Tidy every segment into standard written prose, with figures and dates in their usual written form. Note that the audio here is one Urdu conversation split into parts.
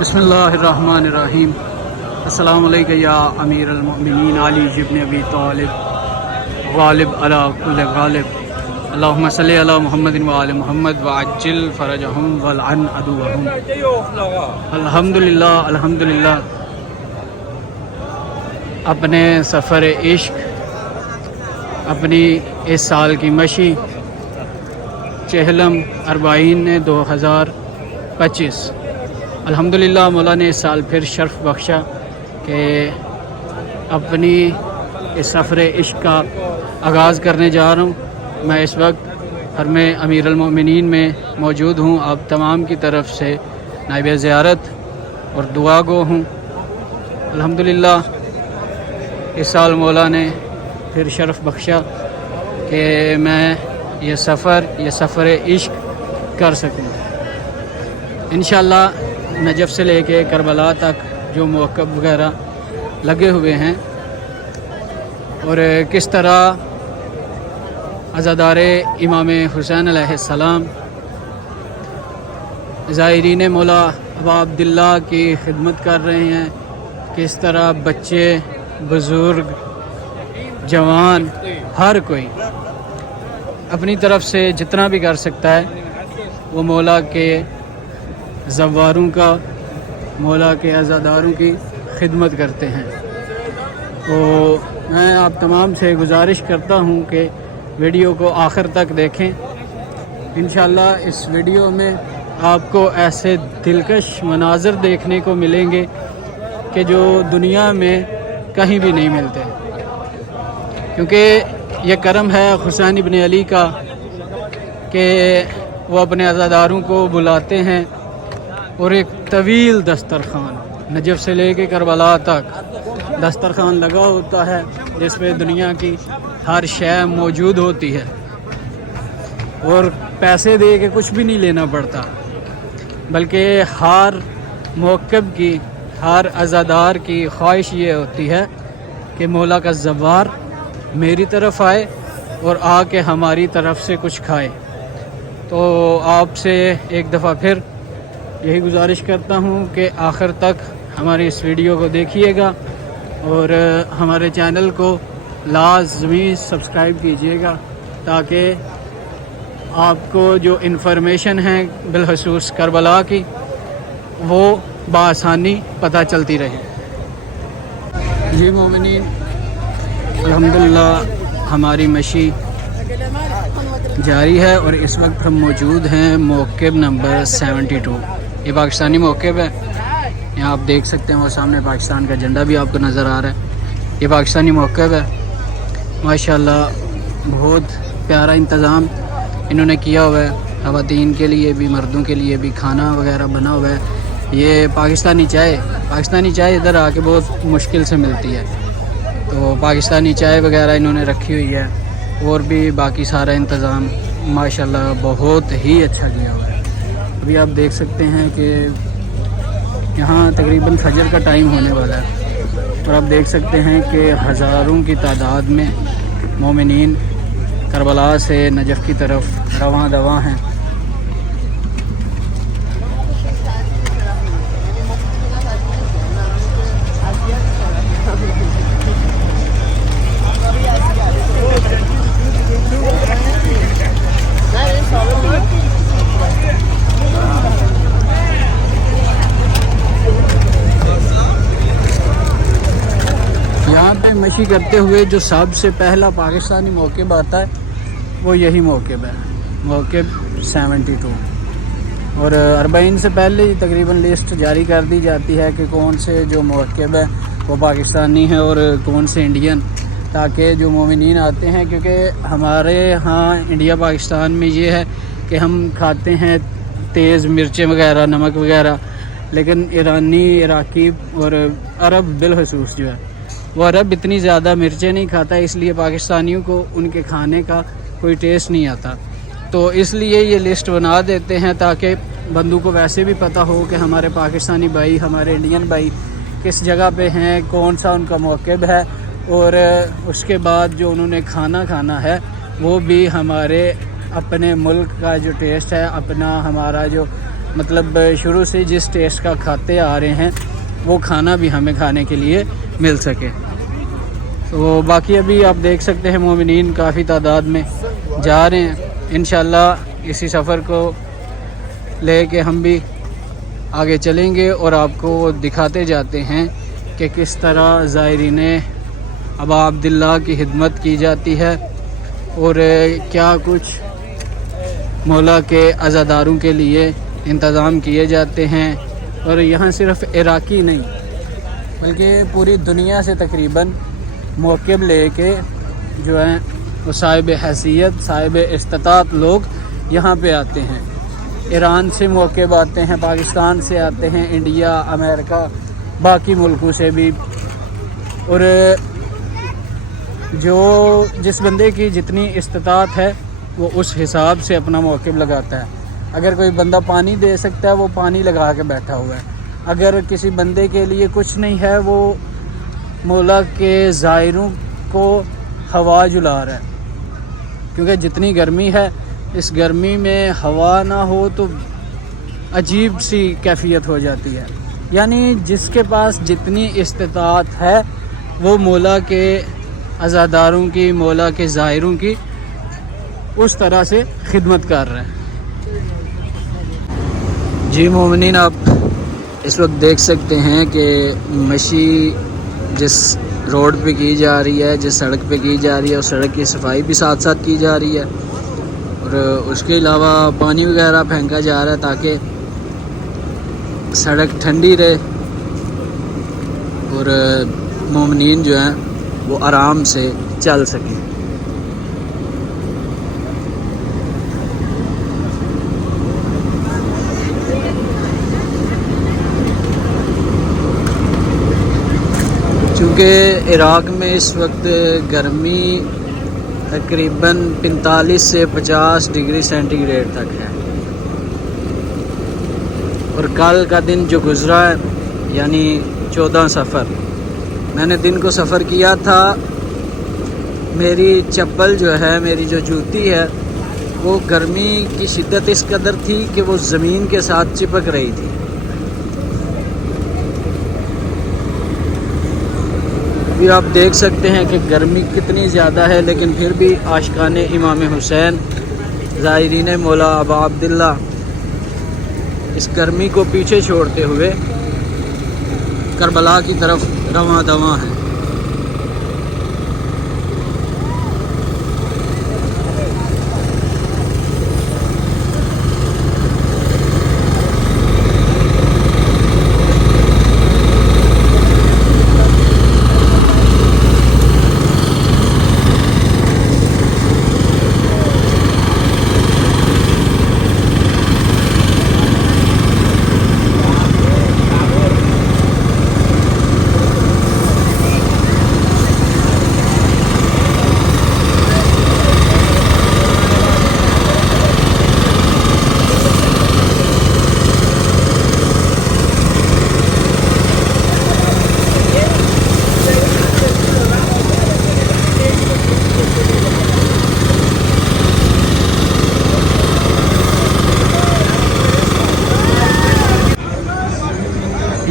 بسم اللہ الرحمن الرحیم۔ السلام علیکم یا امیر المؤمنین علی ابن ابی طالب غالب علی کل غالب، اللہم صلی علی محمد وآل محمد وعجل فرجہم والعن عدوہم۔ الحمدللہ الحمدللہ، اپنے سفر عشق، اپنی اس سال کی مشی چہلم 40/2025، الحمدللہ مولا نے اس سال پھر شرف بخشا کہ اپنی اس سفر عشق کا آغاز کرنے جا رہا ہوں۔ میں اس وقت حرم امیر المؤمنین میں موجود ہوں، آپ تمام کی طرف سے نائب زیارت اور دعا گو ہوں۔ الحمدللہ اس سال مولا نے پھر شرف بخشا کہ میں یہ سفر عشق کر سکوں۔ انشاءاللہ نجف سے لے کے کربلا تک جو موقف وغیرہ لگے ہوئے ہیں اور کس طرح عزادار امام حسین علیہ السلام زائرین مولا ابا عبداللہ کی خدمت کر رہے ہیں، کس طرح بچے، بزرگ، جوان، ہر کوئی اپنی طرف سے جتنا بھی کر سکتا ہے وہ مولا کے زواروں کا، مولا کے عزاداروں کی خدمت کرتے ہیں۔ تو میں آپ تمام سے گزارش کرتا ہوں کہ ویڈیو کو آخر تک دیکھیں۔ انشاءاللہ اس ویڈیو میں آپ کو ایسے دلکش مناظر دیکھنے کو ملیں گے کہ جو دنیا میں کہیں بھی نہیں ملتے، کیونکہ یہ کرم ہے حسین ابن علی کا کہ وہ اپنے عزاداروں کو بلاتے ہیں اور ایک طویل دسترخوان نجف سے لے کے کربلا تک دسترخوان لگا ہوتا ہے جس میں دنیا کی ہر شے موجود ہوتی ہے، اور پیسے دے کے کچھ بھی نہیں لینا پڑتا، بلکہ ہر موقب کی، ہر عزادار کی خواہش یہ ہوتی ہے کہ مولا کا زوار میری طرف آئے اور آ کے ہماری طرف سے کچھ کھائے۔ تو آپ سے ایک دفعہ پھر یہی گزارش کرتا ہوں کہ آخر تک ہماری اس ویڈیو کو دیکھیے گا اور ہمارے چینل کو لازمی سبسکرائب کیجیے گا تاکہ آپ کو جو انفارمیشن ہے بالخصوص کربلا کی وہ بآسانی پتہ چلتی رہے۔ جی مومنین، الحمدللہ ہماری مشی جاری ہے اور اس وقت ہم موجود ہیں موقب نمبر 72۔ یہ پاکستانی موقب ہے، یہاں آپ دیکھ سکتے ہیں وہ سامنے پاکستان کا جھنڈا بھی آپ کو نظر آ رہا ہے۔ یہ پاکستانی موقب ہے، ماشاءاللہ بہت پیارا انتظام انہوں نے کیا ہوا ہے، خواتین کے لیے بھی مردوں کے لیے بھی کھانا وغیرہ بنا ہوا ہے۔ یہ پاکستانی چائے ادھر آ کے بہت مشکل سے ملتی ہے، تو پاکستانی چائے وغیرہ انہوں نے رکھی ہوئی ہے، اور بھی باقی سارا انتظام ماشاءاللہ بہت ہی اچھا کیا ہوا ہے۔ ابھی آپ دیکھ سکتے ہیں کہ یہاں تقریباً فجر کا ٹائم ہونے والا ہے اور آپ دیکھ سکتے ہیں کہ ہزاروں کی تعداد میں مومنین کربلا سے نجف کی طرف رواں دواں ہیں۔ یہاں پہ مشی کرتے ہوئے جو سب سے پہلا پاکستانی موقب آتا ہے وہ یہی موقب ہے، موقب 72۔ اور 40 سے پہلے ہی تقریباً لسٹ جاری کر دی جاتی ہے کہ کون سے جو موقب ہے وہ پاکستانی ہیں اور کون سے انڈین، تاکہ جو مومنین آتے ہیں، کیونکہ ہمارے ہاں انڈیا پاکستان میں یہ ہے کہ ہم کھاتے ہیں تیز مرچیں وغیرہ، نمک وغیرہ، لیکن ایرانی، عراقی اور عرب بالخصوص جو ہے وہ عرب اتنی زیادہ مرچیں نہیں کھاتا، اس لیے پاکستانیوں کو ان کے کھانے کا کوئی ٹیسٹ نہیں آتا، تو اس لیے یہ لسٹ بنا دیتے ہیں تاکہ بندوں کو ویسے بھی پتہ ہو کہ ہمارے پاکستانی بھائی، ہمارے انڈین بھائی کس جگہ پہ ہیں، کون سا ان کا موقب ہے، اور اس کے بعد جو انہوں نے کھانا ہے وہ بھی ہمارے اپنے ملک کا جو ٹیسٹ ہے، اپنا ہمارا جو مطلب شروع سے جس ٹیسٹ کا کھاتے آ رہے ہیں وہ کھانا بھی ہمیں کھانے کے لیے مل سکے. تو باقی ابھی آپ دیکھ سکتے ہیں مومنین کافی تعداد میں جا رہے ہیں. انشاءاللہ اسی سفر کو لے کے ہم بھی آگے چلیں گے اور آپ کو دکھاتے جاتے ہیں کہ کس طرح زائرین ابا عبداللہ کی خدمت کی جاتی ہے اور کیا کچھ مولا کے عزاداروں کے لیے انتظام کیے جاتے ہیں. اور یہاں صرف عراقی نہیں بلکہ پوری دنیا سے تقریباً موقب لے کے جو ہیں وہ صاحب حیثیت صاحب استطاعت لوگ یہاں پہ آتے ہیں. ایران سے موقب آتے ہیں، پاکستان سے آتے ہیں، انڈیا، امریکہ، باقی ملکوں سے بھی. اور جو جس بندے کی جتنی استطاعت ہے وہ اس حساب سے اپنا موقف لگاتا ہے. اگر کوئی بندہ پانی دے سکتا ہے وہ پانی لگا کے بیٹھا ہوا ہے. اگر کسی بندے کے لیے کچھ نہیں ہے وہ مولا کے زائروں کو ہوا جلا رہا ہے. کیونکہ جتنی گرمی ہے اس گرمی میں ہوا نہ ہو تو عجیب سی کیفیت ہو جاتی ہے. یعنی جس کے پاس جتنی استطاعت ہے وہ مولا کے عزاداروں کی، مولا کے زائروں کی اس طرح سے خدمت کر رہے ہیں. جی مومنین، آپ اس وقت دیکھ سکتے ہیں کہ مشی جس روڈ پہ کی جا رہی ہے، جس سڑک پہ کی جا رہی ہے، اس سڑک کی صفائی بھی ساتھ ساتھ کی جا رہی ہے. اور اس کے علاوہ پانی وغیرہ پھینکا جا رہا ہے تاکہ سڑک ٹھنڈی رہے اور مومنین جو ہیں وہ آرام سے چل سکیں. چونکہ عراق میں اس وقت گرمی تقریباً 45 سے 50 ڈگری سینٹی گریڈ تک ہے. اور کل کا دن جو گزرا ہے یعنی 14 صفر، میں نے دن کو سفر کیا تھا. میری چپل جو ہے، میری جو جوتی ہے، وہ گرمی کی شدت اس قدر تھی کہ وہ زمین کے ساتھ چپک رہی تھی. ابھی آپ دیکھ سکتے ہیں کہ گرمی کتنی زیادہ ہے، لیکن پھر بھی عاشقان امام حسین، زائرین مولا ابا عبداللہ اس گرمی کو پیچھے چھوڑتے ہوئے کربلا کی طرف رواں دواں ہیں.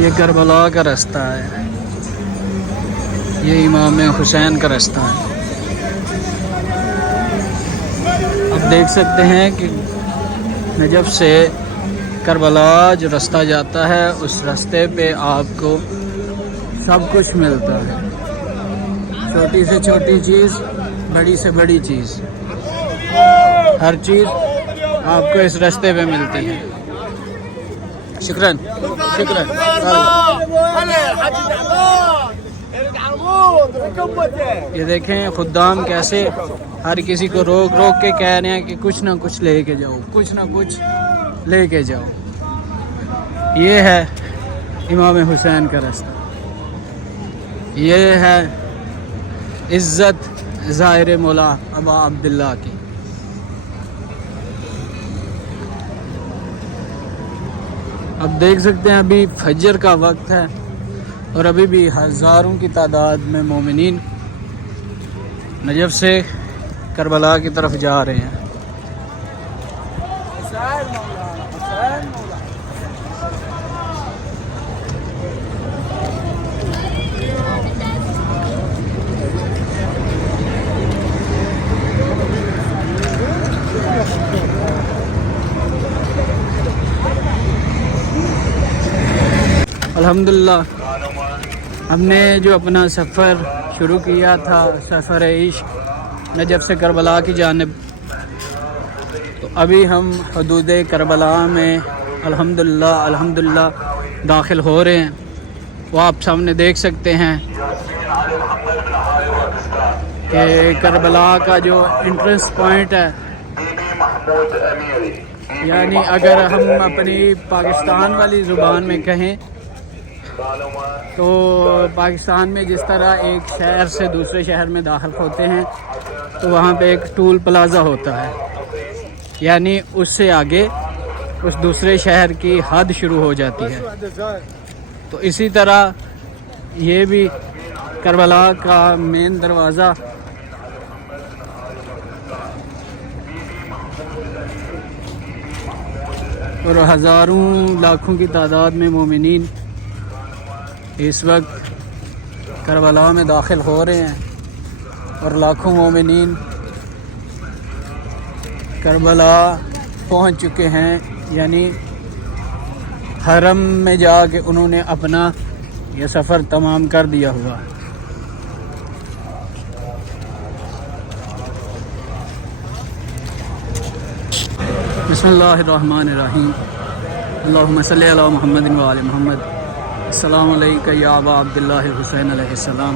یہ کربلا کا رستہ ہے، یہ امام حسین کا رستہ ہے. اب دیکھ سکتے ہیں کہ نجف سے کربلا جو رستہ جاتا ہے اس رستے پہ آپ کو سب کچھ ملتا ہے. چھوٹی سے چھوٹی چیز، بڑی سے بڑی چیز، ہر چیز آپ کو اس رستے پہ ملتی ہے. شکراً شکراً. یہ دیکھیں خدام کیسے ہر کسی کو روک روک کے کہہ رہے ہیں کہ کچھ نہ کچھ لے کے جاؤ، کچھ نہ کچھ لے کے جاؤ. یہ ہے امام حسین کا رستہ، یہ ہے عزت زائر مولا ابا عبداللہ کی. اب دیکھ سکتے ہیں ابھی فجر کا وقت ہے اور ابھی بھی ہزاروں کی تعداد میں مومنین نجف سے کربلا کی طرف جا رہے ہیں. الحمدللہ ہم نے جو اپنا سفر شروع کیا تھا، سفر عشق نجف سے کربلا کی جانب، تو ابھی ہم حدود کربلا میں الحمدللہ داخل ہو رہے ہیں۔ وہ آپ سامنے دیکھ سکتے ہیں کہ کربلا کا جو انٹرنس پوائنٹ ہے، یعنی اگر ہم اپنی پاکستان والی زبان میں کہیں تو پاکستان میں جس طرح ایک شہر سے دوسرے شہر میں داخل ہوتے ہیں تو وہاں پہ ایک ٹول پلازا ہوتا ہے، یعنی اس سے آگے اس دوسرے شہر کی حد شروع ہو جاتی ہے۔ تو اسی طرح یہ بھی کربلا کا مین دروازہ اور ہزاروں لاکھوں کی تعداد میں مومنین اس وقت کربلا میں داخل ہو رہے ہیں، اور لاکھوں مومنین کربلا پہنچ چکے ہیں، یعنی حرم میں جا کے انہوں نے اپنا یہ سفر تمام کر دیا ہوا۔ بسم اللہ الرحمن الرحیم، اللہم صلی علی محمد و آل محمد۔ السلام علیکہ یا ابا عبداللہ حسین علیہ السلام،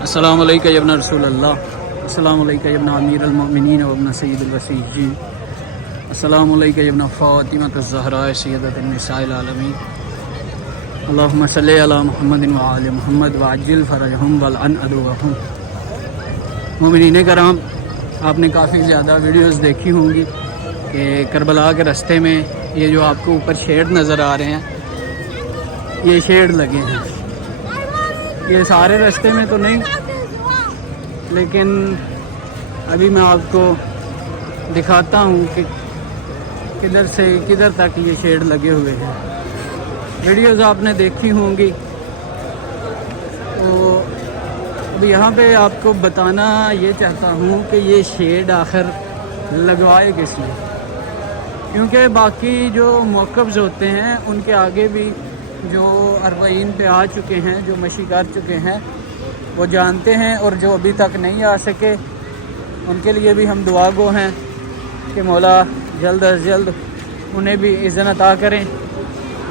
السلام علیکہ یا ابن رسول اللہ، السلام علیکہ یا ابن امیر المؤمنین و ابن سید الوسیجین، السلام علیکہ یا ابن فاطمہ الزہراء سیدۃ النساء العالمین، اللہم صلی علی محمد و آل محمد وعجل فرجہم والعن عدوہم۔ مومنین کرام، آپ نے کافی زیادہ ویڈیوز دیکھی ہوں گی کہ کربلا کے رستے میں یہ جو آپ کو اوپر شیڈ نظر آ رہے ہیں، یہ شیڈ لگے ہیں۔ یہ سارے رستے میں تو نہیں، لیکن ابھی میں آپ کو دکھاتا ہوں کہ کدھر سے کدھر تک یہ شیڈ لگے ہوئے ہیں۔ ویڈیوز آپ نے دیکھی ہوں گی، تو اب یہاں پہ آپ کو بتانا یہ چاہتا ہوں کہ یہ شیڈ آخر لگوائے کس نے، کیونکہ باقی جو موقفز ہوتے ہیں ان کے آگے بھی جو اربعین پہ آ چکے ہیں، جو مشی کر چکے ہیں، وہ جانتے ہیں، اور جو ابھی تک نہیں آ سکے ان کے لیے بھی ہم دعا گو ہیں کہ مولا جلد از جلد انہیں بھی اذن عطا کریں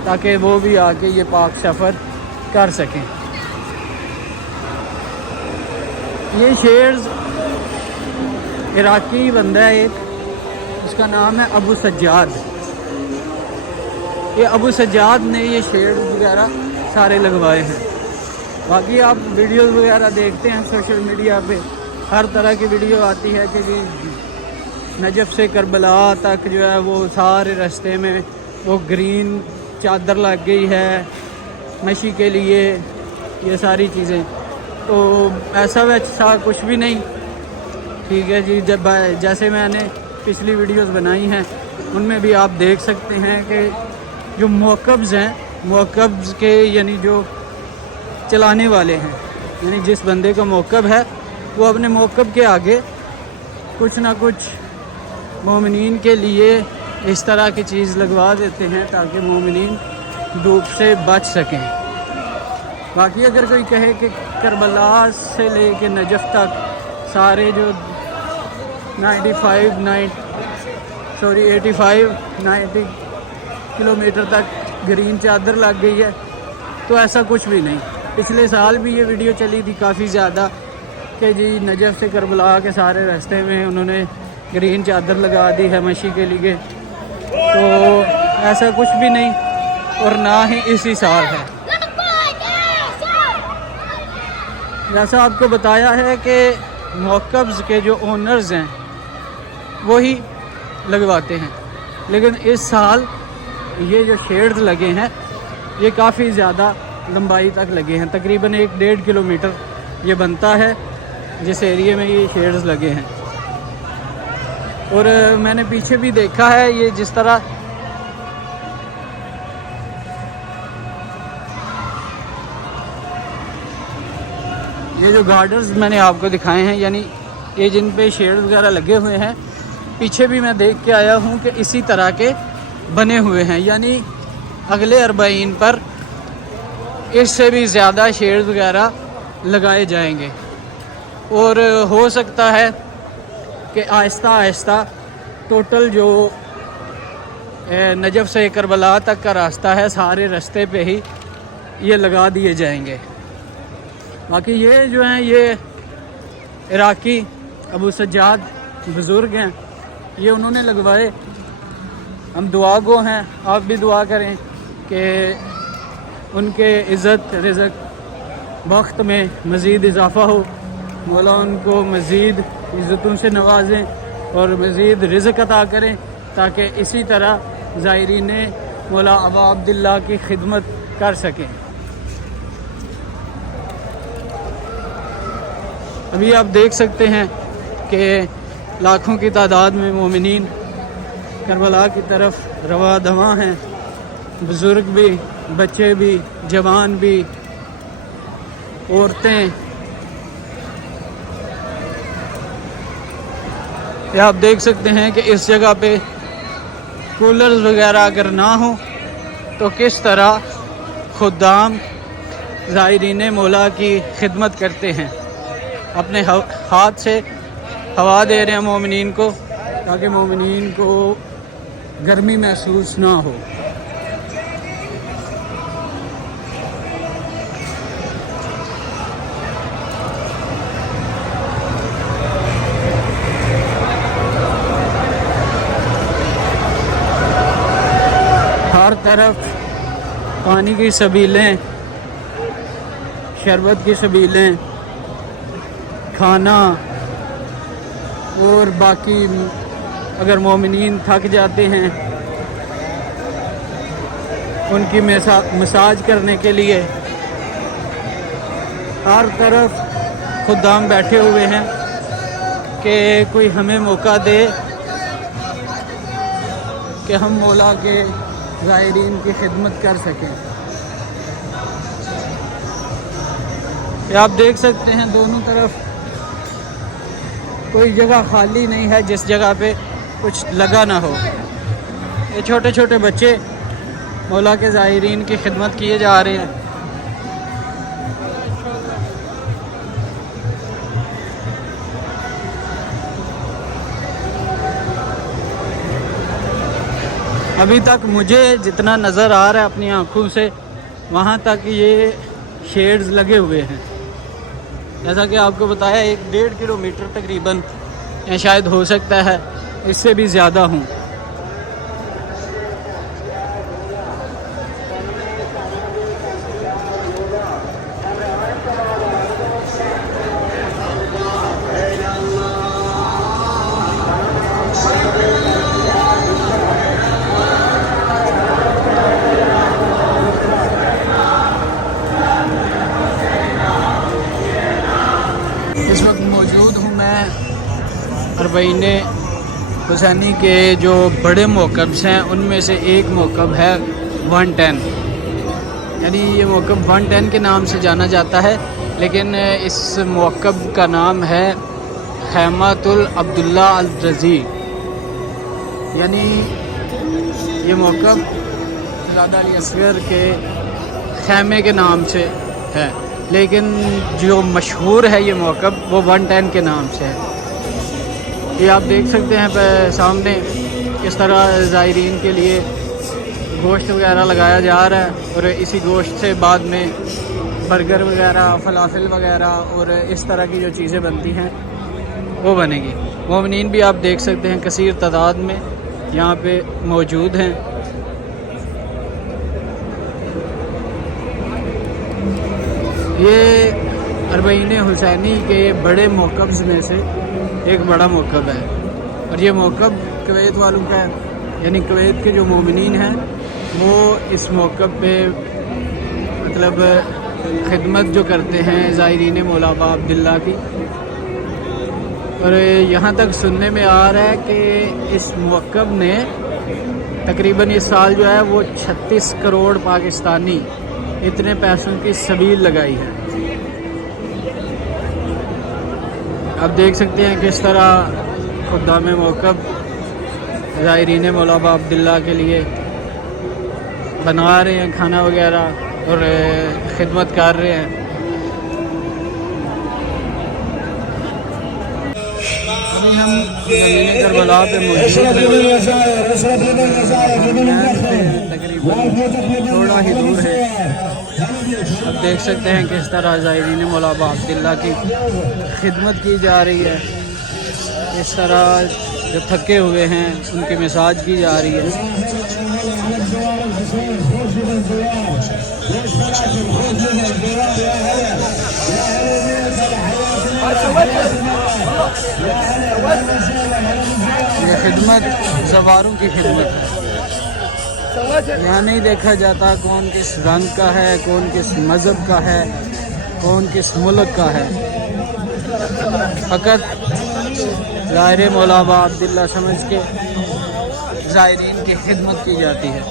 تاکہ وہ بھی آ کے یہ پاک سفر کر سکیں۔ یہ شیرز عراقی بندہ ہے ایک، اس کا نام ہے ابو سجاد۔ یہ ابو سجاد نے یہ شیڈ وغیرہ سارے لگوائے ہیں۔ باقی آپ ویڈیوز وغیرہ دیکھتے ہیں سوشل میڈیا پہ، ہر طرح کی ویڈیو آتی ہے کہ جی نجف سے کربلا تک جو ہے وہ سارے رستے میں وہ گرین چادر لگ گئی ہے مشی کے لیے، یہ ساری چیزیں، تو ایسا ویسا کچھ بھی نہیں، ٹھیک ہے جی۔ جب جیسے میں نے پچھلی ویڈیوز بنائی ہیں ان میں بھی آپ دیکھ سکتے ہیں کہ جو موقفز ہیں، موقفز کے یعنی جو چلانے والے ہیں، یعنی جس بندے کا موقف ہے وہ اپنے موقف کے آگے کچھ نہ کچھ مومنین کے لیے اس طرح کی چیز لگوا دیتے ہیں تاکہ مومنین دھوپ سے بچ سکیں۔ باقی اگر کوئی کہے کہ کربلا سے لے کے نجف تک سارے جو 85-90 کلومیٹر تک گرین چادر لگ گئی ہے، تو ایسا کچھ بھی نہیں۔ پچھلے سال بھی یہ ویڈیو چلی تھی کافی زیادہ کہ جی نجف سے کربلا کے سارے راستے میں انہوں نے گرین چادر لگا دی ہے مشی کے لیے، تو ایسا کچھ بھی نہیں، اور نہ ہی اسی سال ہے۔ جیسا آپ کو بتایا ہے کہ موقفز کے جو اونرز ہیں وہی لگواتے ہیں، لیکن اس سال یہ جو شیڈز لگے ہیں یہ کافی زیادہ لمبائی تک لگے ہیں، تقریباً 1.5 کلومیٹر یہ بنتا ہے جس ایریے میں یہ شیڈز لگے ہیں۔ اور میں نے پیچھے بھی دیکھا ہے یہ جس طرح یہ جو گارڈرز میں نے آپ کو دکھائے ہیں، یعنی یہ جن پہ شیڈ وغیرہ لگے ہوئے ہیں، پیچھے بھی میں دیکھ کے آیا ہوں کہ اسی طرح کے بنے ہوئے ہیں، یعنی اگلے اربعین پر اس سے بھی زیادہ شیڈز وغیرہ لگائے جائیں گے، اور ہو سکتا ہے کہ آہستہ آہستہ ٹوٹل جو نجف سے کربلا تک کا راستہ ہے سارے راستے پہ ہی یہ لگا دیے جائیں گے۔ باقی یہ جو ہیں یہ عراقی ابو سجاد بزرگ ہیں، یہ انہوں نے لگوائے۔ ہم دعا گو ہیں، آپ بھی دعا کریں کہ ان کے عزت رزق وقت میں مزید اضافہ ہو، مولا ان کو مزید عزتوں سے نوازیں اور مزید رزق عطا کریں، تاکہ اسی طرح زائرین مولا ابا عبداللہ کی خدمت کر سکیں۔ ابھی آپ دیکھ سکتے ہیں کہ لاکھوں کی تعداد میں مومنین کربلا کی طرف رواں دواں ہیں، بزرگ بھی، بچے بھی، جوان بھی، عورتیں۔ یہ آپ دیکھ سکتے ہیں کہ اس جگہ پہ کولرز وغیرہ اگر نہ ہوں تو کس طرح خدام زائرین مولا کی خدمت کرتے ہیں، اپنے ہاتھ سے ہوا دے رہے ہیں مومنین کو، تاکہ مومنین کو گرمی محسوس نہ ہو۔ ہر طرف پانی کی سبیلیں، شربت کی سبیلیں، کھانا، اور باقی اگر مومنین تھک جاتے ہیں ان کی مساج کرنے کے لیے ہر طرف خدام بیٹھے ہوئے ہیں کہ کوئی ہمیں موقع دے کہ ہم مولا کے زائرین کی خدمت کر سکیں۔ یہ آپ دیکھ سکتے ہیں دونوں طرف کوئی جگہ خالی نہیں ہے جس جگہ پہ کچھ لگا نہ ہو۔ یہ چھوٹے چھوٹے بچے مولا کے زائرین کی خدمت کیے جا رہے ہیں۔ ابھی تک مجھے جتنا نظر آ رہا ہے اپنی آنکھوں سے، وہاں تک یہ شیڈز لگے ہوئے ہیں۔ جیسا کہ آپ کو بتایا 1.5 کلومیٹر تقریباً، یا شاید ہو سکتا ہے اس سے بھی زیادہ ہوں۔ اس وقت موجود ہوں میں اربعین حسینی کے جو بڑے موقبs ہیں ان میں سے ایک موقب ہے 110، یعنی یہ موقب 110 کے نام سے جانا جاتا ہے، لیکن اس موقب کا نام ہے خیمۃ عبداللہ الرضی، یعنی یہ موقب زادہ علی اصغر کے خیمے کے نام سے ہے، لیکن جو مشہور ہے یہ موقب وہ 110 کے نام سے ہے۔ یہ آپ دیکھ سکتے ہیں سامنے کس طرح زائرین کے لیے گوشت وغیرہ لگایا جا رہا ہے، اور اسی گوشت سے بعد میں برگر وغیرہ، فلافل وغیرہ اور اس طرح کی جو چیزیں بنتی ہیں وہ بنے گی۔ مومنین بھی آپ دیکھ سکتے ہیں کثیر تعداد میں یہاں پہ موجود ہیں۔ یہ اربعین حسینی کے بڑے موقبs میں سے ایک بڑا موقب ہے، اور یہ موقب کویت والوں کا ہے، یعنی کویت کے جو مومنین ہیں وہ اس موقب پہ مطلب خدمت جو کرتے ہیں زائرین مولا ابا عبداللہ کی۔ اور یہاں تک سننے میں آ رہا ہے کہ اس موقب نے تقریباً اس سال جو ہے وہ 36 کروڑ پاکستانی اتنے پیسوں کی سبیل لگائی ہے۔ آپ دیکھ سکتے ہیں کس طرح خدام موقب زائرین مولا ابا عبداللہ کے لیے بنا رہے ہیں کھانا وغیرہ، اور خدمت کر رہے ہیں. ابھی ہم زمین کربلا پہ موجود ہیں. تقریباً تھوڑا ہی دور ہے. اب دیکھ سکتے ہیں کس طرح زائرین مولا ابا عبداللہ کی خدمت کی جا رہی ہے. اس طرح جو تھکے ہوئے ہیں ان کی مساج کی جا رہی ہے. یہ خدمت زواروں کی خدمت ہے. یہاں نہیں دیکھا جاتا کون کس رنگ کا ہے، کون کس مذہب کا ہے، کون کس ملک کا ہے. فقط ظاہر مولا ابا عبداللہ سمجھ کے زائرین کی خدمت کی جاتی ہے.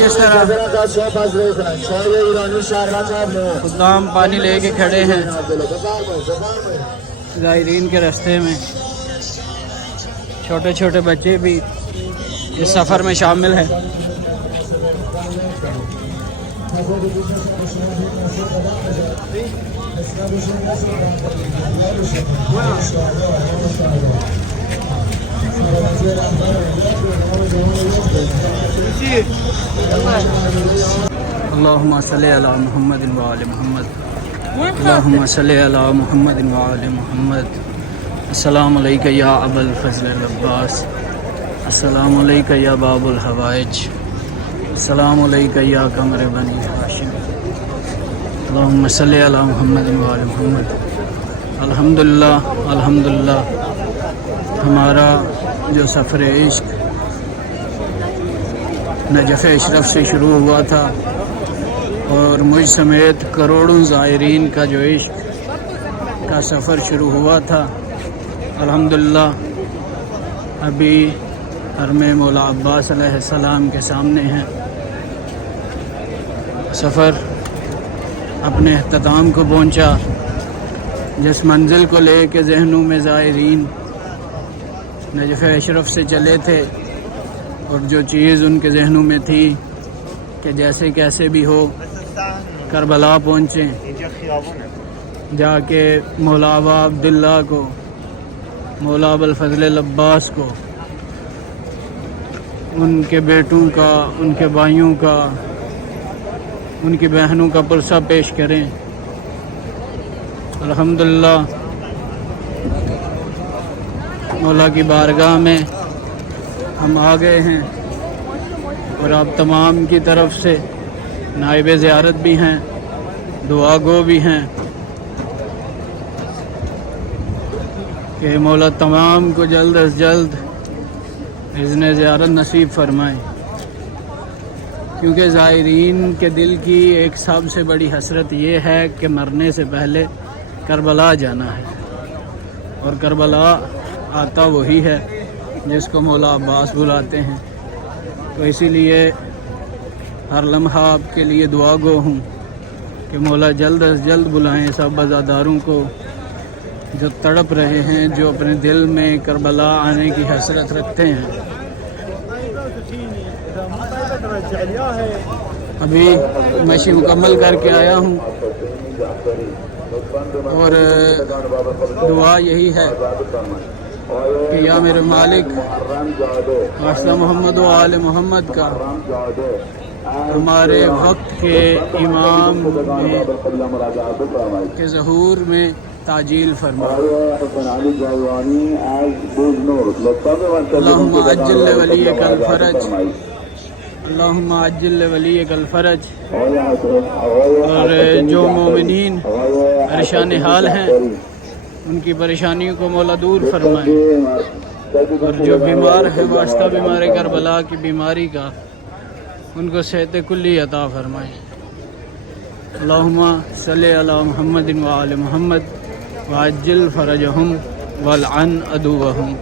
کس طرح خدام پانی لے کے کھڑے ہیں زائرین کے راستے میں. چھوٹے چھوٹے بچے بھی اس سفر میں شامل ہیں. اللہم صلی علی محمد وآل محمد. اللہم صلی علی محمد وآل محمد. السلام علیکہ یا ابا الفضل العباس. السلام علیکہ یا باب الحوائج. السلام علیکہ یا قمر بنی ہاشم. اللہم صلی علی محمد وآل محمد. الحمدللہ الحمدللہ ہمارا جو سفر عشق نجف اشرف سے شروع ہوا تھا اور مجھ سمیت کروڑوں زائرین کا جو عشق کا سفر شروع ہوا تھا، الحمدللہ ابھی حرم مولا عباس علیہ السلام کے سامنے ہیں. سفر اپنے اختتام کو پہنچا. جس منزل کو لے کے ذہنوں میں زائرین نجف اشرف سے چلے تھے اور جو چیز ان کے ذہنوں میں تھی کہ جیسے کیسے بھی ہو کربلا پہنچیں، جا کے مولا ابا عبداللہ کو، مولا ابو الفضل العباس کو، ان کے بیٹوں کا، ان کے بھائیوں کا، ان کی بہنوں کا پرسہ پیش کریں. الحمدللہ مولا کی بارگاہ میں ہم آ گئے ہیں اور آپ تمام کی طرف سے نائب زیارت بھی ہیں، دعا گو بھی ہیں کہ مولا تمام کو جلد از جلد اذن زیارت نصیب فرمائیں. کیونکہ زائرین کے دل کی ایک سب سے بڑی حسرت یہ ہے کہ مرنے سے پہلے کربلا جانا ہے، اور کربلا آتا وہی ہے جس کو مولا عباس بلاتے ہیں. تو اسی لیے ہر لمحہ آپ کے لیے دعا گو ہوں کہ مولا جلد از جلد بلائیں سب عزاداروں کو جو تڑپ رہے ہیں، جو اپنے دل میں کربلا آنے کی حسرت رکھتے ہیں. ابھی مشی مکمل کر کے آیا ہوں اور دعا یہی ہے کہ یا میرے مالک واسطہ محمد و آل محمد کا ہمارے وقت کے امام کے ظہور میں تعجیل فرما. اللہم عجل ولیک الفرج. اللہم عجل ولیک الفرج. اور جو مومنین پریشان حال ہیں ان کی پریشانیوں کو مولا دور فرمائے، اور جو بیمار ہیں واسطہ بیمار کربلا کی بیماری کا ان کو صحت کلی عطا فرمائے. اللہم صلی علی محمد وآل محمد وعجل فرجہم والعن عدوہم.